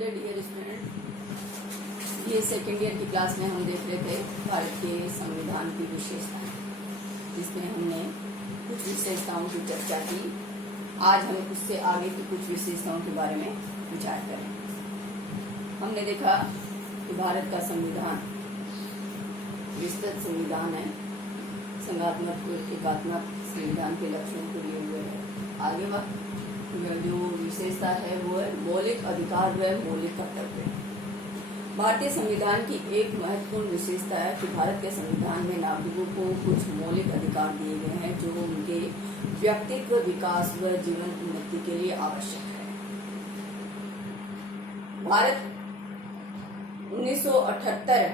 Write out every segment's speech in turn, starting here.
Day dear student, ये second year की class में हम देख रहे थे भारत के संविधान की विशेषताएं, जिसमें हमने कुछ विशेषताओं की चर्चा की। आज हम उससे आगे की कुछ विशेषताओं के बारे में विचार करें। हमने देखा कि भारत का संविधान विस्तृत संविधान है, संघात्मक एकात्मक संविधान के लक्ष्यों को लिए हुए है। आगे जो विशेषता है वो है मौलिक अधिकार व मौलिक कर्तव्य। भारतीय संविधान की एक महत्वपूर्ण विशेषता है कि भारत के संविधान में नागरिकों को कुछ मौलिक अधिकार दिए गए हैं जो उनके व्यक्तित्व विकास व जीवन उन्नति के लिए आवश्यक है। भारत 1978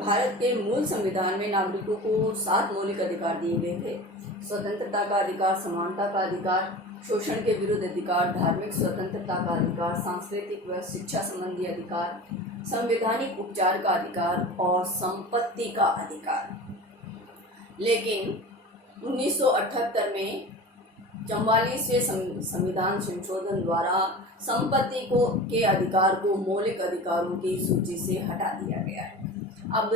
भारत के मूल संविधान में नागरिकों को 7 मौलिक अधिकार दिए गए थे। स्वतंत्रता का अधिकार, समानता का अधिकार, शोषण के विरुद्ध अधिकार, धार्मिक स्वतंत्रता का अधिकार, सांस्कृतिक व शिक्षा संबंधी अधिकार, संवैधानिक उपचार का अधिकार और संपत्ति का अधिकार। लेकिन 1978 में 44वें संविधान संशोधन द्वारा संपत्ति के अधिकार को मौलिक अधिकारों की सूची से हटा दिया गया है। अब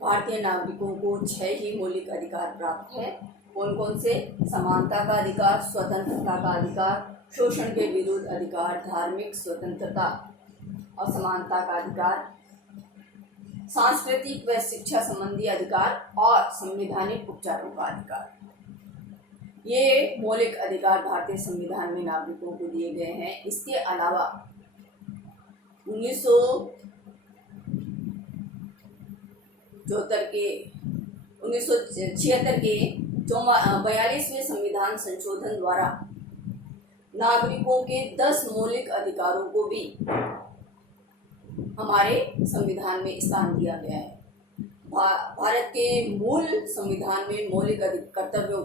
भारतीय नागरिकों को 6 ही मौलिक अधिकार प्राप्त है। कौन कौन से? समानता का अधिकार, स्वतंत्रता का अधिकार, शोषण के विरुद्ध अधिकार, धार्मिक स्वतंत्रता और समानता का अधिकार, सांस्कृतिक व शिक्षा संबंधी अधिकार और संवैधानिक उपचारों का अधिकार। ये मौलिक अधिकार भारतीय संविधान में नागरिकों को दिए गए हैं। इसके अलावा 1976 के 42वें संविधान संशोधन द्वारा नागरिकों के 10 मौलिक अधिकारों को भी हमारे संविधान में स्थान दिया गया है। भारत के मूल संविधान में मौलिक कर्तव्यों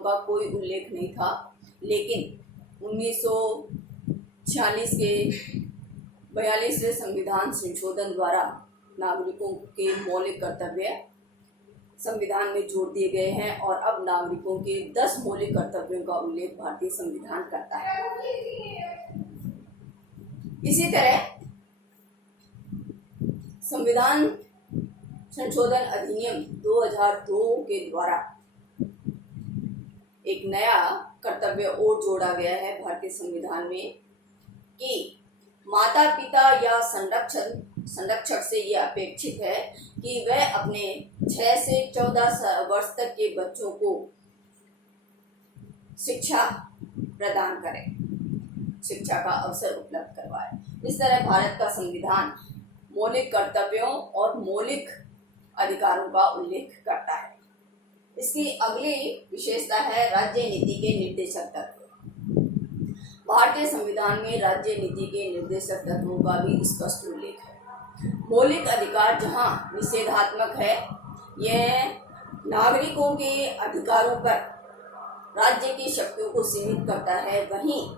का कोई उल्लेख नहीं था, लेकिन 1946 के 42वें संविधान संशोधन द्वारा नागरिकों के मौलिक कर्तव्य संविधान में जोड़ दिए गए हैं और अब नागरिकों के 10 मौलिक कर्तव्यों का उल्लेख भारतीय संविधान करता है। इसी तरह संविधान संशोधन अधिनियम 2002 के द्वारा एक नया कर्तव्य और जोड़ा गया है भारतीय संविधान में कि माता पिता या संरक्षक से यह अपेक्षित है कि वह अपने 6 से 14 वर्ष तक के बच्चों को शिक्षा प्रदान करें, शिक्षा का अवसर उपलब्ध करवाए। इस तरह भारत का संविधान मौलिक कर्तव्यों और मौलिक अधिकारों का उल्लेख करता है। इसकी अगली विशेषता है राज्य नीति के निर्देशक तत्व। भारतीय संविधान में राज्य नीति के निर्देशक तत्वों का भी स्पष्ट उल्लेख है। मौलिक अधिकार जहां निषेधात्मक है, यह नागरिकों के अधिकारों पर राज्य की शक्तियों को सीमित करता है, वहीं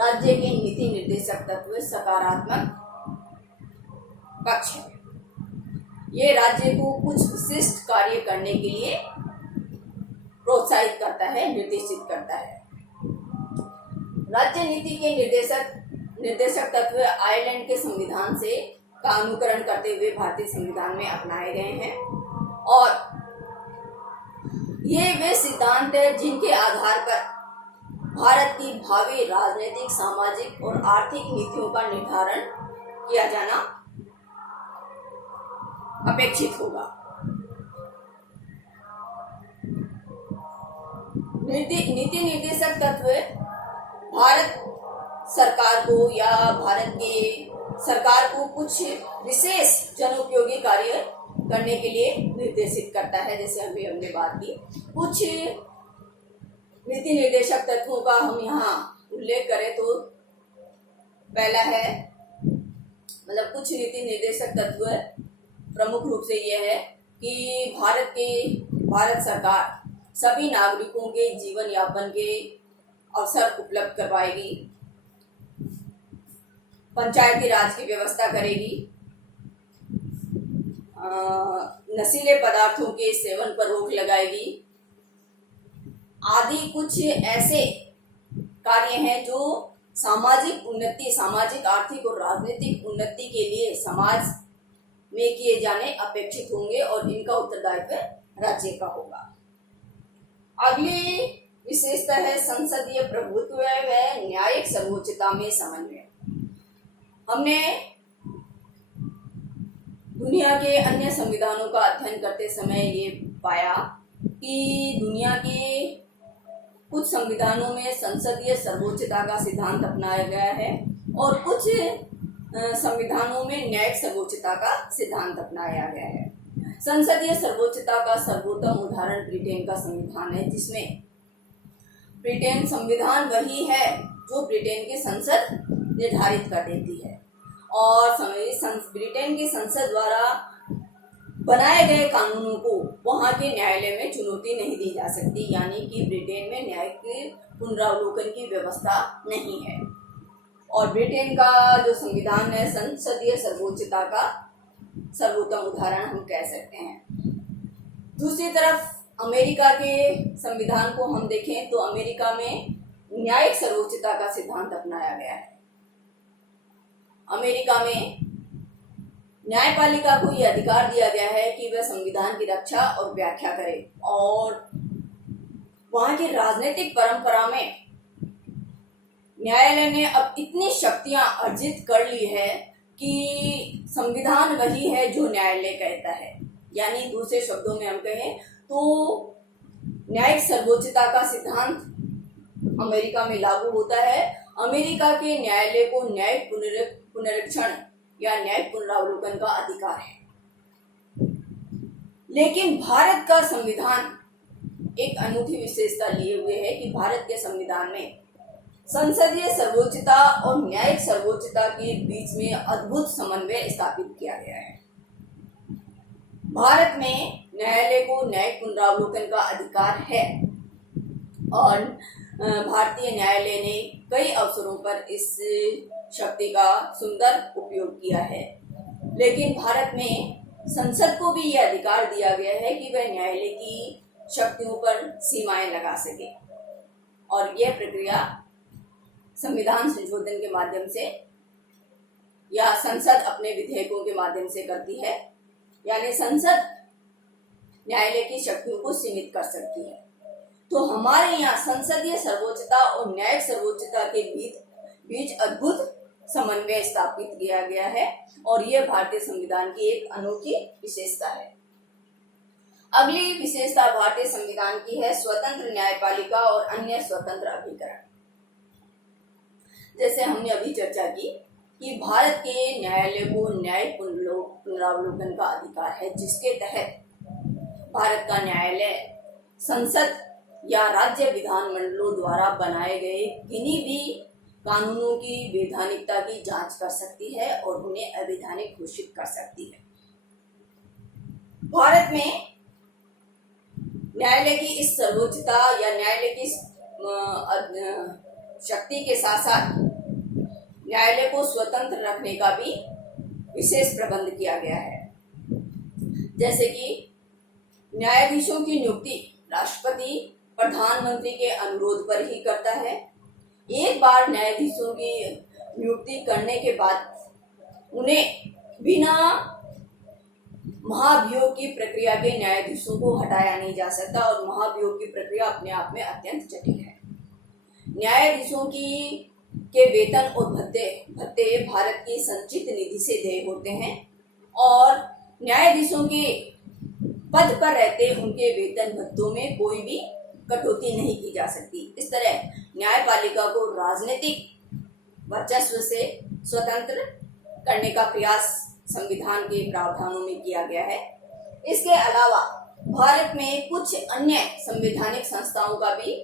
राज्य के नीति निर्देशक तत्व सकारात्मक पक्ष है। ये राज्य को कुछ विशिष्ट कार्य करने के लिए प्रोत्साहित करता है, निर्देशित करता है। राज्य नीति के निर्देशक तत्व आयरलैंड के संविधान से का अनुकरण करते हुए भारतीय संविधान में अपनाए गए हैं और ये वे सिद्धांत हैं जिनके आधार पर भारत की भावी राजनीतिक, सामाजिक और आर्थिक नीतियों का निर्धारण किया जाना अपेक्षित होगा। नीति निर्देशक तत्व भारत सरकार को या भारत के सरकार को कुछ विशेष जनोपयोगी कार्य करने के लिए निर्देशित करता है। जैसे अभी हमने बात की, कुछ नीति निर्देशक तत्वों का हम यहाँ उल्लेख करें तो पहला है, कुछ नीति निर्देशक तत्व प्रमुख रूप से यह है कि भारत सरकार सभी नागरिकों के जीवन यापन के अवसर उपलब्ध करवाएगी, पंचायती राज की व्यवस्था करेगी, नशीले पदार्थों के सेवन पर रोक लगाएगी, आदि कुछ ऐसे कार्य हैं जो सामाजिक उन्नति, सामाजिक, आर्थिक और राजनीतिक उन्नति के लिए समाज में किए जाने अपेक्षित होंगे और इनका उत्तरदायित्व राज्य का होगा। अगली विशेषता है संसदीय प्रभुत्व व न्यायिक सर्वोच्चता में समन्वय। हमने दुनिया के अन्य संविधानों का अध्ययन करते समय ये पाया कि दुनिया के कुछ संविधानों में संसदीय सर्वोच्चता का सिद्धांत अपनाया गया है और कुछ संविधानों में न्यायिक सर्वोच्चता का सिद्धांत अपनाया गया है। संसदीय सर्वोच्चता का सर्वोत्तम उदाहरण ब्रिटेन का संविधान है, जिसमें ब्रिटेन संविधान वही है जो ब्रिटेन की संसद निर्धारित कर देती है और ब्रिटेन की संसद द्वारा बनाए गए कानूनों को वहां के न्यायालय में चुनौती नहीं दी जा सकती, यानी कि ब्रिटेन में न्याय के पुनरावलोकन की व्यवस्था नहीं है। और ब्रिटेन का जो संविधान है संसदीय सर्वोच्चता का सर्वोत्तम उदाहरण हम कह सकते हैं। दूसरी तरफ अमेरिका के संविधान को हम देखें तो अमेरिका में न्यायिक सर्वोच्चता का सिद्धांत अपनाया गया है। अमेरिका में न्यायपालिका को यह अधिकार दिया गया है कि वह संविधान की रक्षा और व्याख्या करे और वहां की राजनीतिक परंपरा में न्यायालय ने अब इतनी शक्तियां अर्जित कर ली है कि संविधान वही है जो न्यायालय कहता है। यानी दूसरे शब्दों में हम कहें तो न्यायिक सर्वोच्चता का सिद्धांत अमेरिका में लागू होता है। अमेरिका के न्यायालय को न्यायिक पुनरीक्षण या न्यायिक पुनरावलोकन का अधिकार है। लेकिन भारत का संविधान एक अनूठी विशेषता लिए हुए है कि भारत के संविधान में संसदीय सर्वोच्चता और न्यायिक सर्वोच्चता के बीच में अद्भुत समन्वय स्थापित किया गया है। भारत में न्यायालय को न्यायिक पुनरावलोकन का अधिकार है और भारतीय न्यायालय ने कई अवसरों पर इस शक्ति का सुंदर उपयोग किया है। लेकिन भारत में संसद को भी यह अधिकार दिया गया है कि वह न्यायालय की शक्तियों पर सीमाएं लगा सके और यह प्रक्रिया संविधान संशोधन के माध्यम से या संसद अपने विधेयकों के माध्यम से करती है। यानी संसद न्यायालय की शक्तियों को सीमित कर सकती है। तो हमारे यहाँ संसदीय सर्वोच्चता और न्यायिक सर्वोच्चता के बीच अद्भुत समन्वय स्थापित किया गया है और यह भारतीय संविधान की एक अनोखी विशेषता है। अगली विशेषता भारतीय संविधान की है स्वतंत्र न्यायपालिका और अन्य स्वतंत्र अभिकरण। जैसे हमने अभी चर्चा की कि भारत के न्यायालय को न्यायिक पुनरावलोकन का अधिकार है, जिसके तहत भारत का न्यायालय संसद या राज्य विधानमंडलों द्वारा बनाए गए किन्हीं भी कानूनों की वैधानिकता की जांच कर सकती है और उन्हें अवैधानिक घोषित कर सकती है। भारत में न्यायालय की इस सर्वोच्चता या न्यायालय की शक्ति के साथ साथ न्यायालय को स्वतंत्र रखने का भी विशेष प्रबंध किया गया है। जैसे कि न्यायाधीशों की नियुक्ति राष्ट्रपति प्रधानमंत्री के अनुरोध पर ही करता है। एक बार न्यायाधीशों की नियुक्ति करने के बाद उन्हें बिना महाभियोग की प्रक्रिया के न्यायाधीशों को हटाया नहीं जा सकता और महाभियोग की प्रक्रिया अपने आप में अत्यंत जटिल है। न्यायाधीशों के वेतन और भत्ते भारत की संचित निधि से देय होते हैं और न्यायाधीशों के पद पर रहते उनके वेतन भत्तों में कोई भी कटौती नहीं की जा सकती। इस तरह न्यायपालिका को राजनीतिक वर्चस्व से स्वतंत्र करने का प्रयास संविधान के प्रावधानों में किया गया है। इसके अलावा भारत में कुछ अन्य संवैधानिक संस्थाओं का भी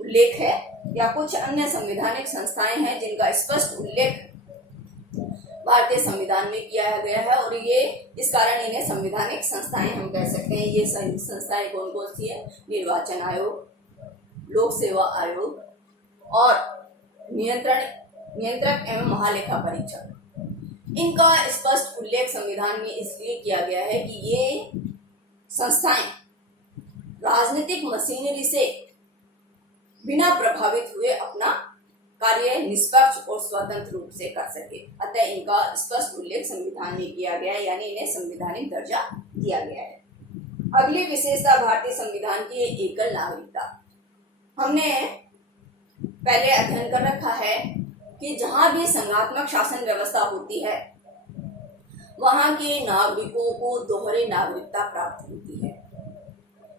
उल्लेख है या कुछ अन्य संवैधानिक संस्थाएं हैं जिनका स्पष्ट उल्लेख भारतीय संविधान में किया गया है और ये इस कारण इन्हें संवैधानिक संस्थाएं हम कह सकते हैं। ये संस्थाएं कौन कौन सी है? निर्वाचन आयोग, लोक सेवा आयोग और नियंत्रक एवं महालेखा परीक्षक। इनका स्पष्ट उल्लेख संविधान में इसलिए किया गया है कि ये संस्थाएं राजनीतिक मशीनरी से बिना प्रभावित हुए अपना कार्य निष्पक्ष और स्वतंत्र रूप से कर सके। अतः इनका स्पष्ट उल्लेख संविधान में किया गया है, यानी इन्हें संवैधानिक दर्जा दिया गया है। अगली विशेषता भारतीय संविधान की एकल नागरिकता। हमने पहले अध्ययन कर रखा है कि जहां भी संघात्मक शासन व्यवस्था होती है वहां के नागरिकों को दोहरी नागरिकता प्राप्त होती है।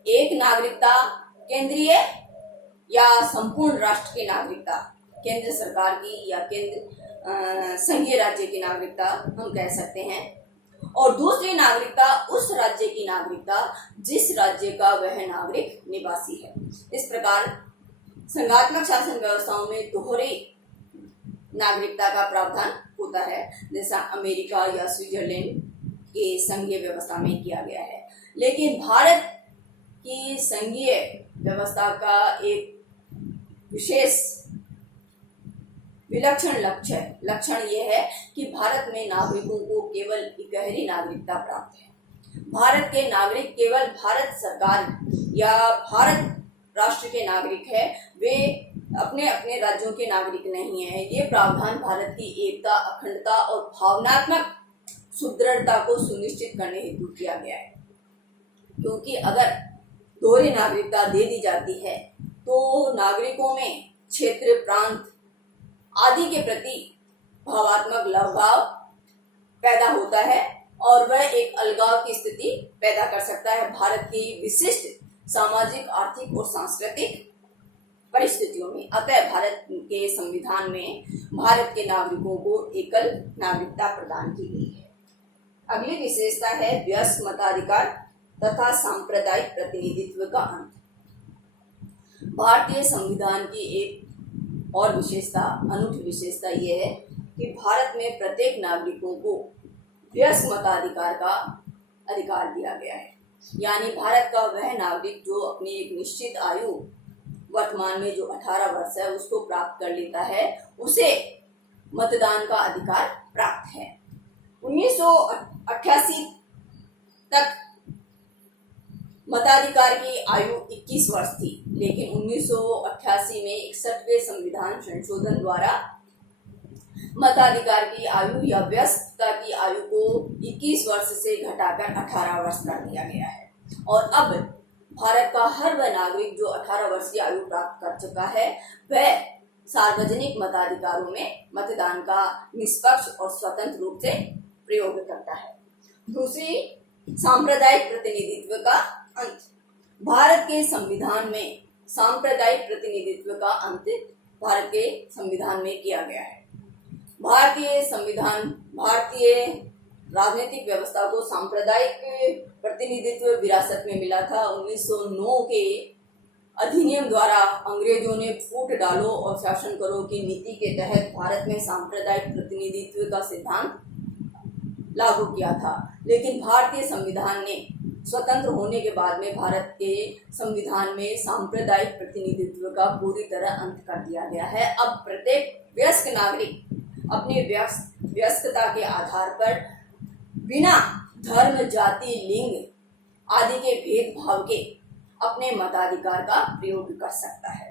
एक नागरिकता केंद्रीय या संपूर्ण राष्ट्र की नागरिकता, केंद्र सरकार की या केंद्र संघीय राज्य की नागरिकता हम कह सकते हैं, और दूसरी नागरिकता उस राज्य की नागरिकता जिस राज्य का वह नागरिक निवासी है। इस प्रकार संघात्मक शासन व्यवस्थाओं में दोहरी नागरिकता का प्रावधान होता है, जैसा अमेरिका या स्विट्जरलैंड के संघीय व्यवस्था में किया गया है। लेकिन भारत की संघीय व्यवस्था का एक विशेष विलक्षण लक्षण यह है कि भारत में नागरिकों को केवल इकहरी नागरिकता प्राप्त है। भारत के नागरिक केवल भारत सरकार या भारत राष्ट्र के नागरिक है, वे अपने अपने राज्यों के नागरिक नहीं है। ये प्रावधान भारत की एकता, अखंडता और भावनात्मक सुदृढ़ता को सुनिश्चित करने हेतु किया गया है। क्योंकि अगर दोहरी नागरिकता दे दी जाती है तो नागरिकों में क्षेत्र, प्रांत आदि के प्रति भावात्मक लगाव पैदा होता है और वह एक अलगाव की स्थिति पैदा कर सकता है भारत की विशिष्ट सामाजिक, आर्थिक और सांस्कृतिक परिस्थितियों में। अतः भारत के संविधान में भारत के नागरिकों को एकल नागरिकता प्रदान की गई है। अगली विशेषता है वयस्क मताधिकार तथा सांप्रदायिक प्रतिनिधित्व का अंत। भारतीय संविधान की एक और विशेषता, अनूठी विशेषता यह है कि भारत में प्रत्येक नागरिकों को वयस्क मताधिकार का अधिकार दिया गया है। यानी भारत का वह नागरिक जो अपनी एक निश्चित आयु, वर्तमान में जो 18 वर्ष है, उसको प्राप्त कर लेता है, उसे मतदान का अधिकार प्राप्त है। 1988 तक मताधिकार की आयु 21 वर्ष थी, लेकिन 1988 में 61वें संविधान संशोधन द्वारा मताधिकार की आयु या वयस्कता की आयु को 21 वर्ष से घटाकर 18 वर्ष कर दिया गया है। और अब भारत का हर वह नागरिक जो 18 वर्ष की आयु प्राप्त कर चुका है, वह सार्वजनिक मताधिकारों में मतदान का निष्पक्ष और स्वतंत्र रूप से प्रयोग करता है। दूसरी, सांप्रदायिक प्रतिनिधित्व का अंत। भारत के संविधान में सांप्रदायिक प्रतिनिधित्व का अंत भारत के संविधान में किया गया है। भारतीय राजनीतिक व्यवस्था को सांप्रदायिक प्रतिनिधित्व विरासत में मिला था। 1909 के अधिनियम द्वारा अंग्रेजों ने फूट डालो और शासन करो की नीति के तहत भारत में सांप्रदायिक प्रतिनिधित्व का सिद्धांत लागू किया था। लेकिन भारतीय संविधान ने स्वतंत्र होने के बाद में भारत के संविधान में सांप्रदायिक प्रतिनिधित्व का पूरी तरह अंत कर दिया गया है। अब प्रत्येक वयस्क नागरिक अपने वयस्कता के आधार पर बिना धर्म, जाति, लिंग आदि के भेदभाव के अपने मताधिकार का प्रयोग कर सकता है।